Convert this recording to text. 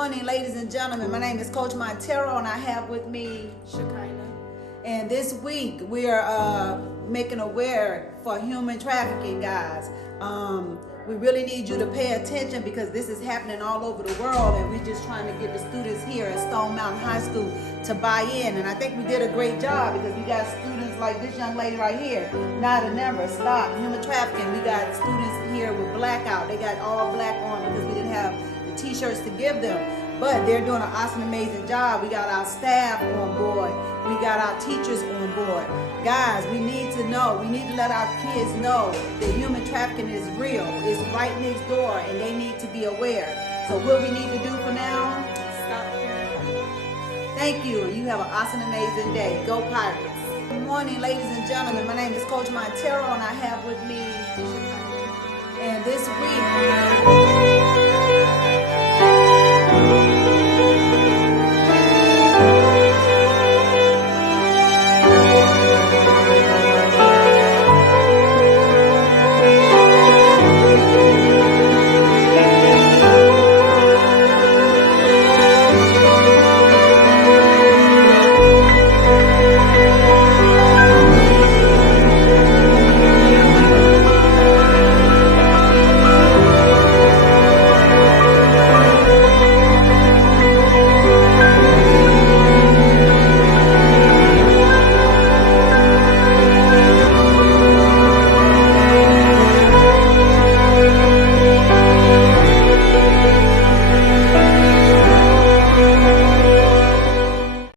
morning, ladies and gentlemen. My name is Coach Monteiro, and I have with me Shekinah. And this week we are making aware for human trafficking, guys. We really need you to pay attention because this is happening all over the world, and we're just trying to get the students here at Stone Mountain High School to buy in. And I think we did a great job because we got students like this young lady right here. Not a number, stop human trafficking. We got students here with blackout. They got all black on because we didn't have the t-shirts to give them. But they're doing an awesome, amazing job. We got our staff on board. We got our teachers on board. Guys, we need to know, we need to let our kids know that human trafficking is real. It's right next door and they need to be aware. So what we need to do for now? Stop. Thank you. You have an awesome, amazing day. Go Pirates. Good morning, ladies and gentlemen. My name is Coach Monteiro, and I have with me Shekinah. and this week